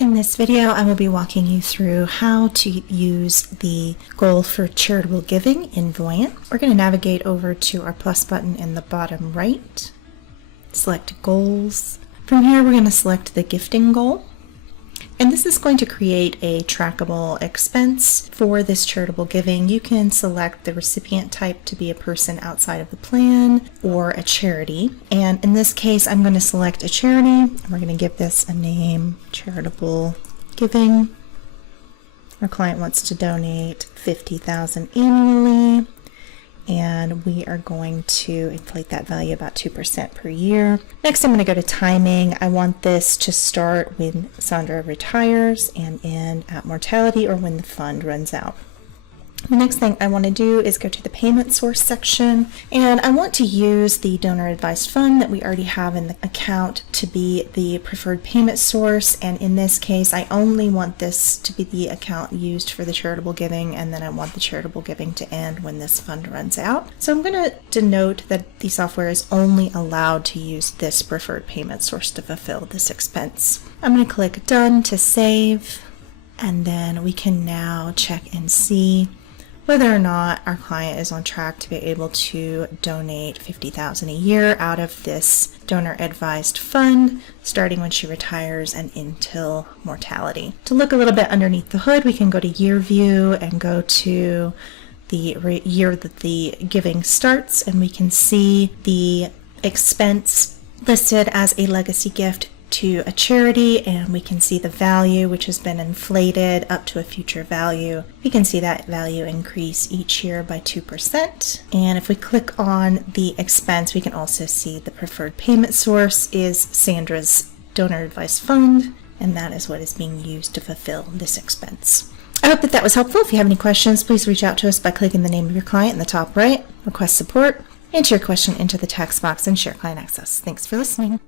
In this video, I will be walking you through how to use the goal for charitable giving in Voyant. We're going to navigate over to our plus button in the bottom right, select goals. From here, we're going to select the gifting goal. And this is going to create a trackable expense for this charitable giving. You can select the recipient type to be a person outside of the plan or a charity. And in this case, I'm going to select a charity. We're going to give this a name, Charitable Giving. Our client wants to donate $50,000 annually. And we are going to inflate that value about 2% per year. Next, I'm going to go to timing. I want this to start when Sandra retires and end at mortality or when the fund runs out. The next thing I want to do is go to the payment source section, and I want to use the donor advised fund that we already have in the account to be the preferred payment source. And in this case, I only want this to be the account used for the charitable giving, and then I want the charitable giving to end when this fund runs out. So I'm going to denote that the software is only allowed to use this preferred payment source to fulfill this expense. I'm going to click Done to save, and then we can now check and see whether or not our client is on track to be able to donate $50,000 a year out of this donor advised fund, starting when she retires and until mortality. To look a little bit underneath the hood, we can go to year view and go to the year that the giving starts, and we can see the expense listed as a legacy gift to a charity, and we can see the value, which has been inflated up to a future value. We can see that value increase each year by 2%. And if we click on the expense, we can also see the preferred payment source is Sandra's donor advised fund, and that is what is being used to fulfill this expense. I hope that was helpful. If you have any questions, please reach out to us by clicking the name of your client in the top right, request support, enter your question into the text box, and share client access. Thanks for listening.